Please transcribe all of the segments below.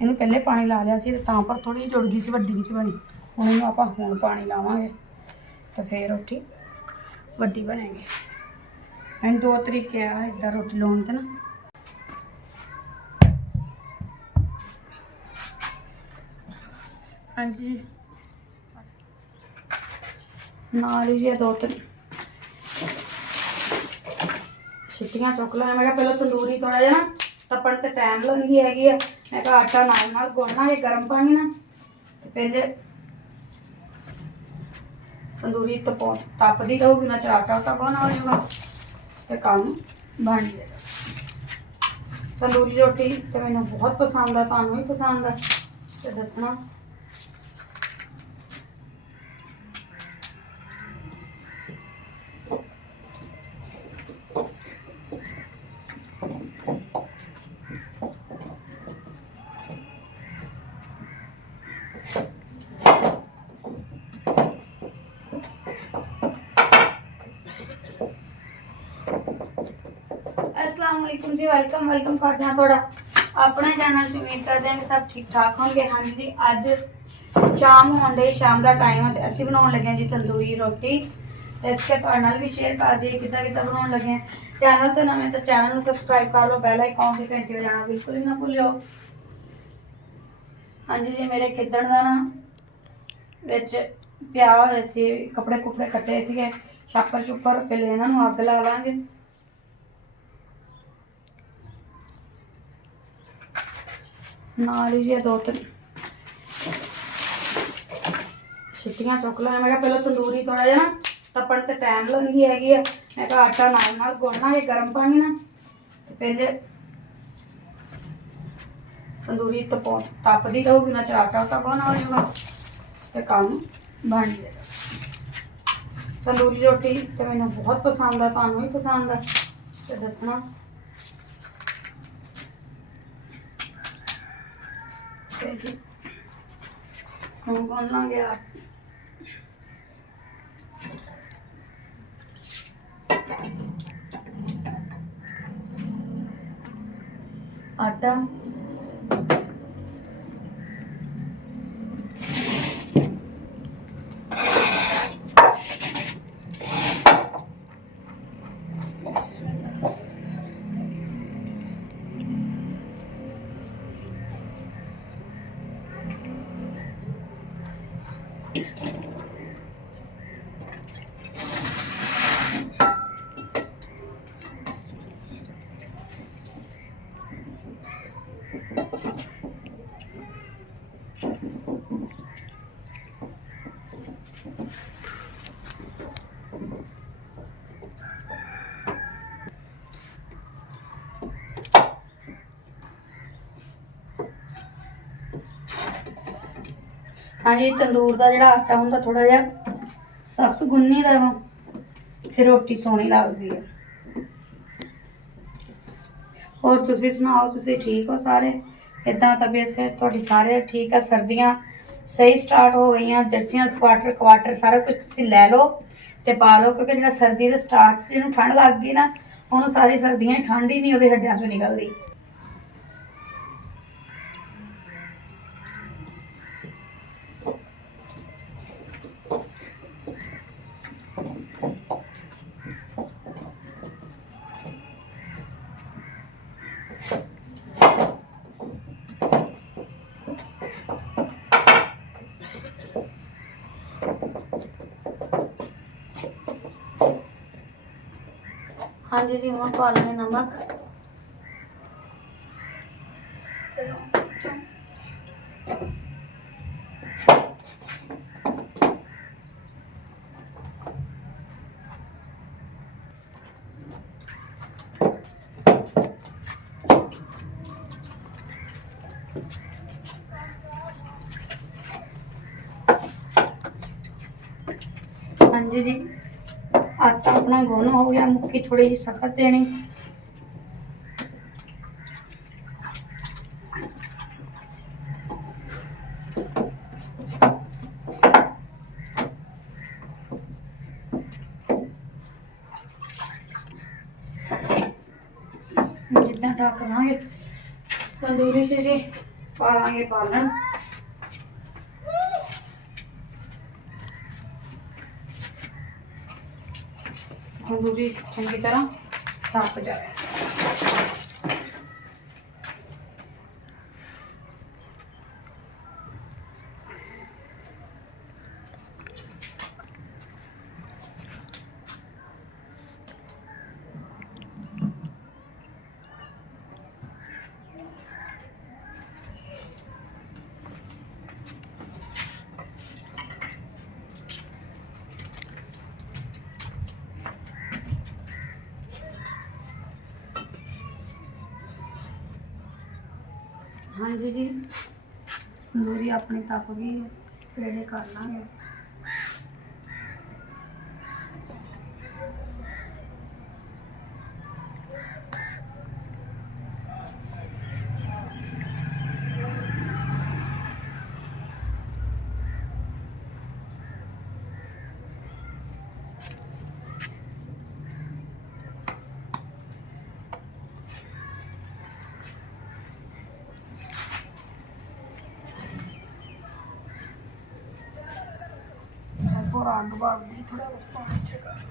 ਇਹਨੂੰ ਪਹਿਲੇ ਪਾਣੀ ਲਾ ਲਿਆ ਸੀ ਤਾਂ ਪਰ ਥੋੜੀ ਜੁੜ ਗਈ ਸੀ, ਵੱਡੀ ਨਹੀਂ ਸੀ ਬਣੀ। ਹੁਣ ਇਹਨੂੰ ਆਪਾਂ ਹੁਣ ਪਾਣੀ ਲਾਵਾਂਗੇ ਤਾਂ ਫਿਰ ਰੋਟੀ ਵੱਡੀ ਬਣੇਗੀ। ਐਂ ਦੋ ਤਰੀਕੇ ਆ ਇੱਦਾਂ ਰੋਟੀ ਲਾਉਣ ਦੇ ਨਾ। ਹਾਂਜੀ ਨਾਲ ही जी दो तीन छिट्टियां चुक लो। मैं पहले तंदूरी थोड़ा जा ना तपन तो टाइम लगती हैगी है। मैं आटा नाल गुनना है गर्म पानी ना, पहले तंदूरी तपदी रहूगी ना चर आटा उटा गुन हो जाएगा तो काम बन जाएगा। तंदूरी रोटी तो मैंने बहुत पसंद है, तुहानू भी पसंद है तो दसना। अस्सलाम वालेकुम जी, वेलकम वेलकम करते हैं थोड़ा अपने चैनल से। उम्मीद करते हैं कि सब ठीक ठाक होंगे। हाँ जी, अज शाम होने शाम का टाइम है तो असी बनाने लगे जी तंदूरी रोटी। इसके थोड़े भी शेयर कर दिए कितना कितना बनाने लगे हैं। चैनल तो नवे तो चैनल में सबसक्राइब कर लो, बेल आइकॉन की घंटी बजाना बिल्कुल ही ना भूलियो। हाँ जी जी, मेरे किदन का ना विच पिया होया सी, कपड़े कुपड़े कट्टे सीगे, छापर छुपर पहले इन्हों अग ला लांगे। नाल ही जी दो तीन छिट्टियां चुक लो। मैं पहले तंदूरी थोड़ा जा ना तपन तो टाइम लगती हैगी है। मैं आटा नाल गुनना है गर्म पानी ना, पहले तंदूरी तपदी रहूगी ना चर आटा उटा गुन हो जाएगा तो काम बन जाएगा। तंदूरी रोटी तो मैंने बहुत पसंद है, तुहानू भी पसंद है तो दसना। हम गुन लांगे आटा। हाँ जी, तंदूर का जो आटा होंगे थोड़ा जहा सख्त गुन्नी का वा, फिर रोटी सोहनी लगती है। और तुसी सुनाओ, तुसी ठीक हो सारे? इदा तबीयत से थोड़ी सारे ठीक है? सर्दियाँ सही स्टार्ट हो गई, जर्सियाँ क्वार्टर क्वार्टर सारा कुछ तुसी लै लो तो पा लो, क्योंकि जो सर्दी के स्टार्ट जिन्होंने ठंड लग गई ना, उन्होंने सारी सर्दियाँ ठंड ही नहीं वो हड्डियां चों निकलती। हाँ जी जी, हम पा लेंगे नमक। हाँ जी जी, आटा अपना गुन हो गया, मुक्की थोड़ी जी सख्त देनी। जितना ढक लांगे तंदूरी से जी ਪਾ ਦਾਂਗੇ ਬਾਲਣ। ਤੰਦੂਰੀ ਚੰਗੀ ਤਰ੍ਹਾਂ ਤਪ ਜਾਏ। हाँ जी तंदूरी अपनी तप गई है, पेड़े कर लांगे। और आग बाग दी थोड़ा बहुत पानी लगा ना।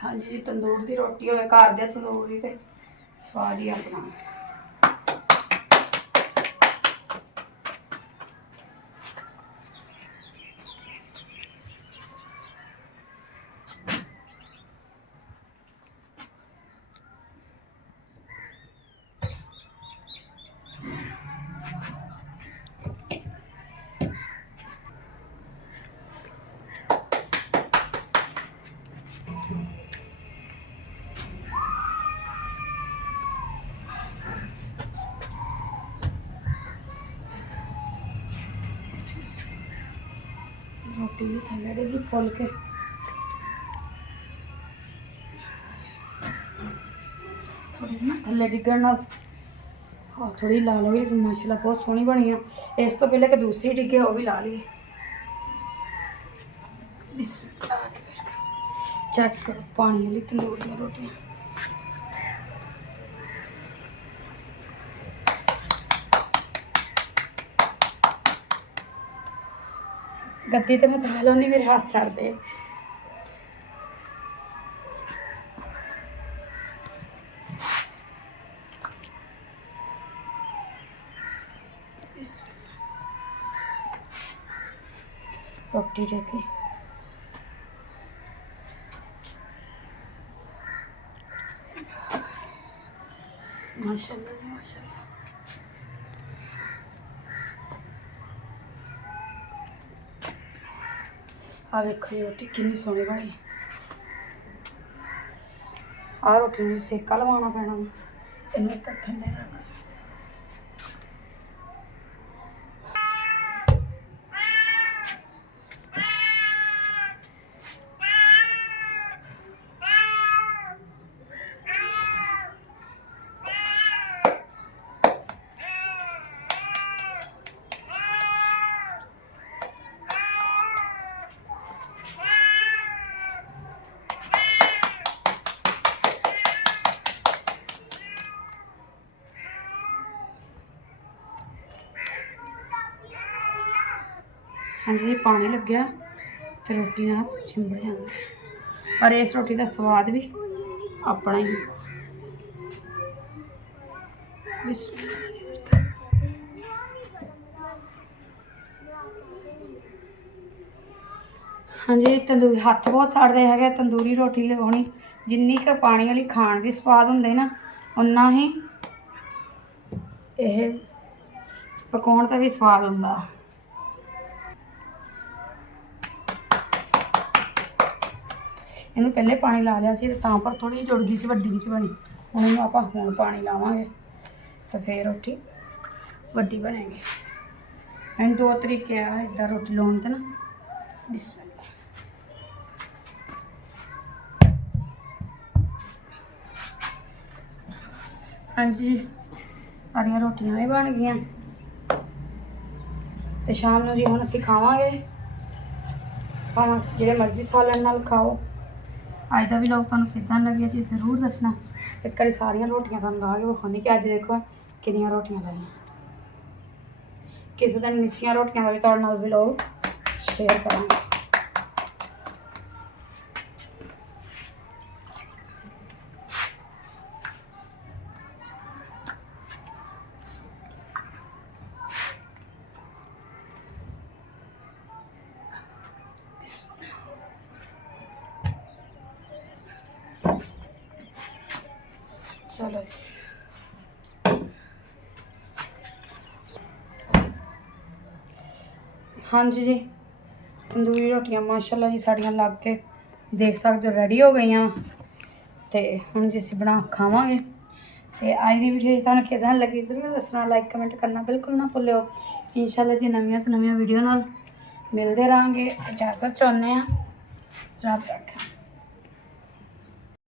हाँ जी तंदूर की रोटी होवे घर दे तंदूर दी ते स्वाद ही अपना। रोटी भी थल्ले डेगी फुल के थोड़ी ना थल्ले डिगण नाल थोड़ी ला लो। माशाल्लाह बहुत सोहनी बनी है। इस तो पहले कि दूसरी डिगे वो भी ला ली। चेक करो पानी वाली तंदूर दी रोटियां। गद्दी तो मैं था लानी मेरे हाथ सड़ दे। रोटी देखी माशाल्लाह जी माशाल्लाह। आ देखो ये रोटी कितनी सोहनी बनी। आ रोटी में सेका लवाना पैना। इन्हें एक थल्ले रख हाँ जी पानी लग गया तो रोटी ना चिंबड़ जाता है पर इस रोटी का स्वाद भी अपना ही। हाँ जी तंदूरी हत्थ बहुत सड़ते है तंदूरी रोटी लगानी जिन्नी क पानी वाली खाण की स्वाद होंगे ना उन्ना ही यह पकाने का भी स्वाद होंदा। इनू पहले पानी ला लिया सी तां पर थोड़ी जुड़ गई सी वड्डी नहीं सी बनी हुण इनू आपां हुण पानी लावांगे तो फिर रोटी वड्डी बनेगी। इन दो तरीके आ इदां रोटी लाने के ना। बिस्मिल्लाह। हाँ जी साड़ियाँ रोटियां भी बन गई तो शाम को जी हम असीं खावांगे भावें जिहड़े मर्जी सालन नाल खाओ। अज का व्लॉग तुहानूं किदां लग्गिया जी जरूर दसना। इस करी सारियां रोटियां तुहानूं ला के विखानी कि अज देखो कितनियां रोटियां लाइयां। किसी दिन मिस्सियां रोटियां का भी तुहाडे नाल व्लॉग शेयर करांगे। चलो हाँ जी तंदूरी रोटियां माशाल्लाह जी साड़ियां लग के देख सकते हो रेडी हो गई तो हम जी असीं बना खावांगे। तो अज की वीडियो तुहानूं किदां लगी जरूर दसना लाइक कमेंट करना बिल्कुल ना भुल्लिओ। इंशाल्लाह जी नवीं तो नवीं वीडियो नाल मिलते रहांगे। इजाजत चाहुंदे आ रब रखा।